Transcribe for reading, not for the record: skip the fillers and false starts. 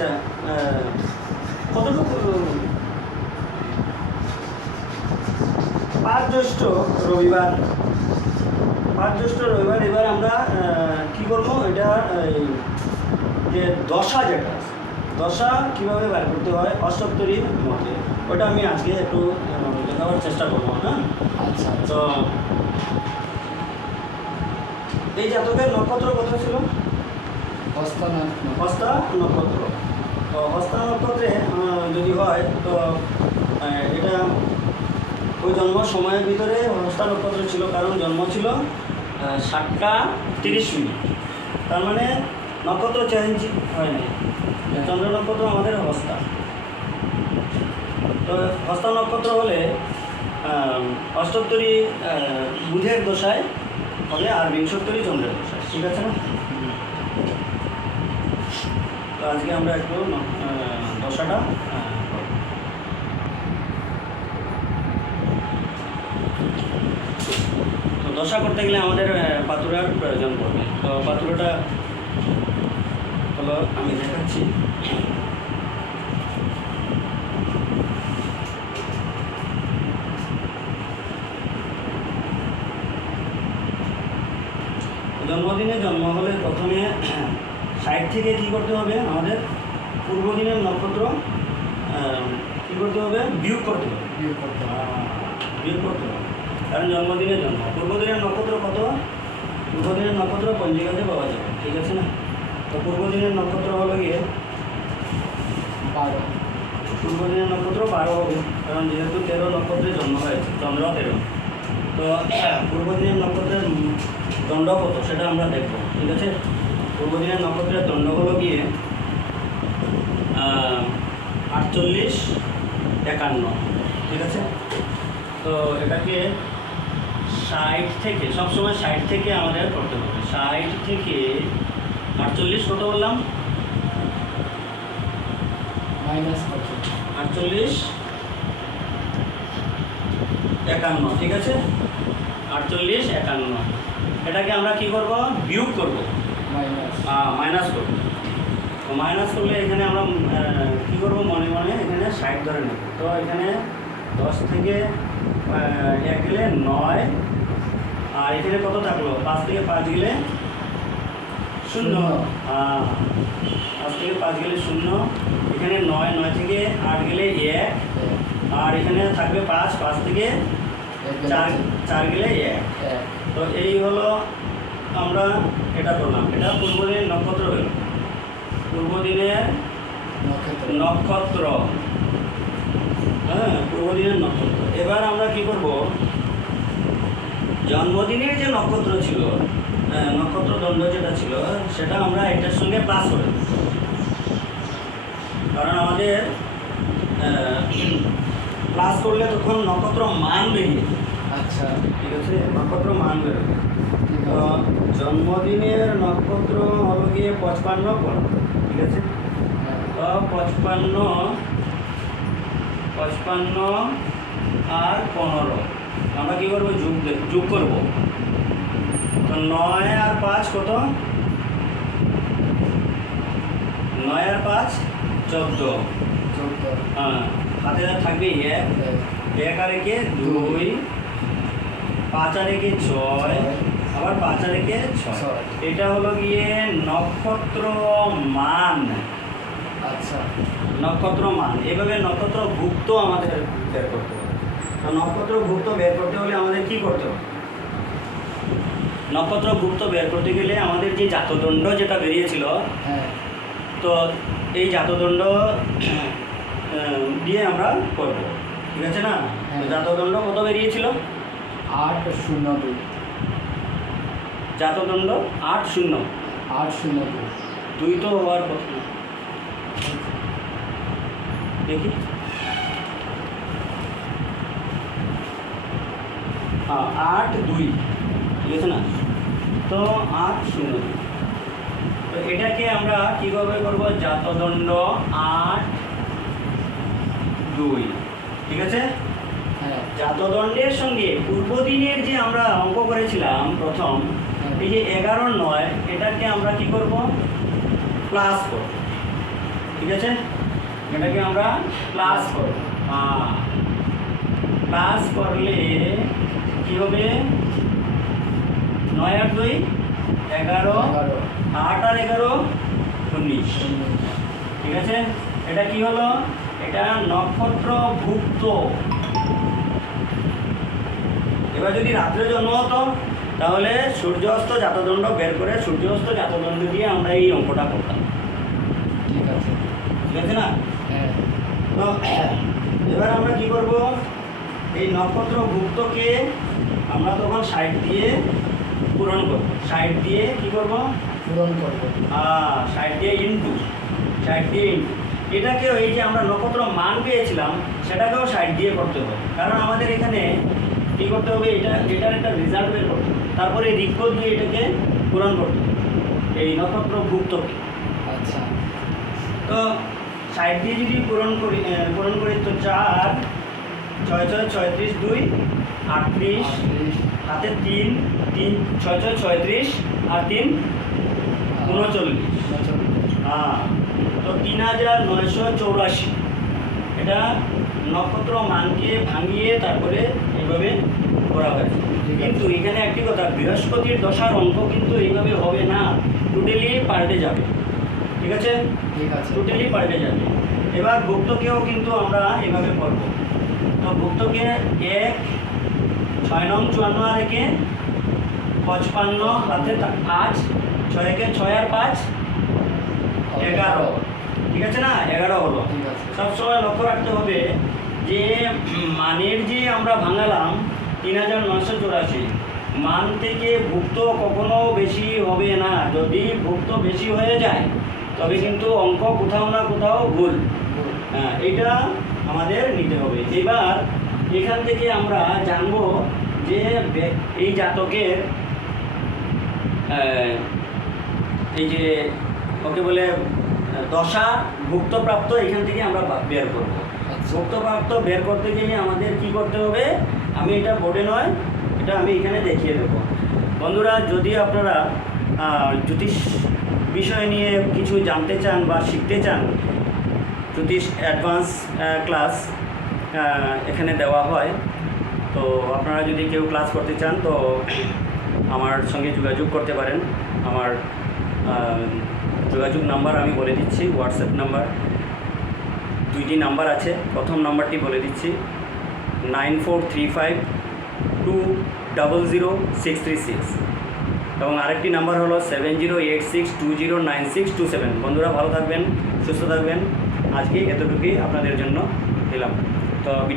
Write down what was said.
আচ্ছা, কতটুকু 5 জ্যৈষ্ঠ রবিবার, 5 জ্যৈষ্ঠ রবিবার। এবার আমরা কি করবো, এটা যে দশা যেটা আছে, দশা কীভাবে বের করতে হয় অষ্টোত্তরীর মধ্যে, ওটা আমি আজকে একটু দেখাবার চেষ্টা করবো। হ্যাঁ, আচ্ছা। তো এই জাতকের নক্ষত্র কত ছিল? হস্তা নক্ষত্র। তো হস্তা নক্ষত্রে যদি হয় তো এটা ওই জন্ম সময়ের ভিতরে হস্তা নক্ষত্র ছিল, কারণ জন্ম ছিল 7:30। তার মানে নক্ষত্র চেঞ্জ হয় নাই। চন্দ্র নক্ষত্র আমাদের হস্তা। তো হস্তা নক্ষত্র হলে অষ্টোত্তরী বুধের দশায় হবে আর বিংশোত্তরী চন্দ্রের দশায়। ঠিক আছে না? তো আজকে আমরা একটু দশাটা তো দশা করতে গেলে আমাদের পাতুরার প্রয়োজন পড়বে। তো পাতুরাটা হলো আমি দেখাচ্ছি। জন্মদিনে জন্ম হলে প্রথমে সাইড থেকে কী করতে হবে, আমাদের পূর্বদিনের নক্ষত্র কী করতে হবে, বিয়োগ করতে হবে। বিয়োগ করতে হবে, কারণ জন্মদিনের জন্ম। পূর্বদিনের নক্ষত্র কত? পূর্বদিনের নক্ষত্র পঞ্জিকাতে পাওয়া যাবে। ঠিক আছে না? তো পূর্বদিনের নক্ষত্র হলো গিয়ে 12। পূর্বদিনের নক্ষত্র 12 হবে, কারণ যেহেতু 13 নক্ষত্রে জন্ম হয়েছে, চন্দ্র 13। তো পূর্বদিনের নক্ষত্রের দণ্ড কত সেটা আমরা দেখব। ঠিক আছে? পূর্বদিনের নক্ষত্রের দণ্ড হলো গিয়ে 48-51। ঠিক আছে? তো এটাকে 60 থেকে, সবসময় 60 থেকে আমাদের করতে হবে। 60 থেকে 48 কত বললাম? -48-51। ঠিক আছে? 48-51 এটাকে আমরা কি করব, বিয়োগ করব, মাইনাস করব। তো মাইনাস করলে এখানে আমরা কি করব, মনে মনে এখানে 60 ধরে নেব। তো এখানে 10 থেকে 1 গেলে 9, আর এখানে কত থাকলো, 5 থেকে 5 গেলে 0। 5 থেকে 5 গেলে 0। এখানে 9 থেকে 8 গেলে 1, আর এখানে থাকবে 5 থেকে 4 গেলে 1। তো এই হলো আমরা এটা করলাম। এটা পূর্বদিনের নক্ষত্র হল, পূর্বদিনের নক্ষত্র। হ্যাঁ, পূর্বদিনের নক্ষত্র। এবার আমরা কি করব, জন্মদিনের যে নক্ষত্র ছিল, নক্ষত্র দণ্ড যেটা ছিল, সেটা আমরা এটার সঙ্গে প্লাস করে দেব। কারণ আমাদের প্লাস করলে তখন নক্ষত্র মান বেরিয়ে। আচ্ছা, ঠিক আছে, নক্ষত্র মান বেরোবে। তো জন্মদিনের নক্ষত্র হলো গিয়ে 55-15। ঠিক আছে? তো 55 আর 15 আমরা কী করবো, যোগ করব। তো 9 আর 5 কত? 9 আর 5 14। হ্যাঁ, হাতে থাকবে 1 আর 1 2, 5 আর 1 6, আবার 5 আর 1 6। এটা হলো গিয়ে নক্ষত্র মান। আচ্ছা, নক্ষত্র মান। এভাবে নক্ষত্র ভুক্ত আমাদের বের করতে হবে। তো নক্ষত্র ভুক্ত বের করতে হলে আমাদের কি করতে হবে, নক্ষত্র ভুক্ত বের করতে গেলে আমাদের যে জাতদণ্ড যেটা বেরিয়েছিল, তো এই জাতদণ্ড দিয়ে আমরা করব। ঠিক আছে না? জাতদণ্ড কত বেরিয়েছিল? 802। জাতদণ্ড 802। 2 তো হওয়ার কথা না। দেখি, হ্যাঁ 8-2। ঠিক আছে না? তো 802। তো এটাকে আমরা কীভাবে করবো, জাতদণ্ড 8-2। ঠিক আছে? জাতদণ্ডের সঙ্গে পূর্বদিনের যে আমরা অঙ্ক করেছিলাম প্রথম, এই যে 11-9, এটাকে আমরা কি করব, প্লাস করব। ঠিক আছে, এটাকে আমরা প্লাস করব। প্লাস করলে কি হবে, 9 আর 2 11, 8 আর 11 19। ঠিক আছে, এটা কি হলো, এটা নক্ষত্রভুক্ত। এবার যদি রাত্রে জন্ম হতো তাহলে সূর্যাস্ত জাতদণ্ড বের করে সূর্যাস্ত জাতদণ্ড দিয়ে আমরা এই অঙ্কটা করতাম। ঠিক আছে। ঠিক আছে না? হ্যাঁ। তো এবার আমরা কি করব, এই নক্ষত্রভুক্তকে আমরা তখন 60 দিয়ে পূরণ করব। 60 দিয়ে কি করব, পূরণ করবো। 60 দিয়ে ইন্টু, 60 দিয়ে ইন্টু এটাকেও, এই যে আমরা নক্ষত্র মান পেয়েছিলাম সেটাকেও 60 দিয়ে করতে হবে, কারণ আমাদের এখানে কী করতে হবে, এটার একটা রেজাল্ট বের করতে হবে, তারপরে রিক্ষ দিয়ে এটাকে পূরণ করতে হবে এই নক্ষত্রভুক্তকে। আচ্ছা। তো 60 দিয়ে যদি পূরণ করি তো 4 6 6 36 2 38, হাতে 3 3 6 6 36 আর 3 39। হ্যাঁ, তো 3984 এটা নক্ষত্র মানকে ভাঙিয়ে তারপরে এইভাবে করা হয়েছে। কিন্তু এখানে একটি কথা, বৃহস্পতির দশার অঙ্ক কিন্তু এইভাবে হবে না, টোটালি পাল্টে যাবে। ঠিক আছে, ঠিক আছে। টোটালি পাল্টে যাবে। এবার ভুক্তকেও কিন্তু আমরা এভাবে করব। তো ভুক্তকে 1 6 নং 54 আর 1 55, হাতে 5 6 1 6 আর 5 11। ঠিক আছে না, 11 হলো। ঠিক আছে। সবসময় লক্ষ্য রাখতে হবে যে মানের যে আমরা ভাঙালাম 3984, মান থেকে ভুক্ত কখনো বেশি হবে না। যদি ভুক্ত বেশি হয়ে যায় তবে কিন্তু অঙ্ক কোথাও না কোথাও ভুল। হ্যাঁ, এটা আমাদের নিতে হবে। এবার এখান থেকে আমরা জানবো যে এই জাতকের এই যে ওকে বলে দশা ভুক্তপ্রাপ্ত, এখান থেকে আমরা বের করব। ভুক্তপ্রাপ্ত বের করতে গেলে আমাদের কি করতে হবে, আমি এটা বোর্ডে নয়, এটা আমি এখানে দেখিয়ে দেব। বন্ধুরা, যদি আপনারা জ্যোতিষ বিষয় নিয়ে কিছু জানতে চান বা শিখতে চান, জ্যোতিষ অ্যাডভান্স ক্লাস এখানে দেওয়া হয়। তো আপনারা যদি কেউ ক্লাস করতে চান তো আমার সঙ্গে যোগাযোগ করতে পারেন। আমার যোগাযোগ নাম্বার আমি বলে দিচ্ছি, হোয়াটসঅ্যাপ নাম্বার। 2টি নাম্বার আছে, প্রথম নাম্বারটি বলে দিচ্ছি 9435200636, এবং আরেকটি নাম্বার হলো 7086209627। বন্ধুরা, ভালো থাকবেন, সুস্থ থাকবেন। আজকে এতটুকুই আপনাদের জন্য দিলাম। তো ভিডিও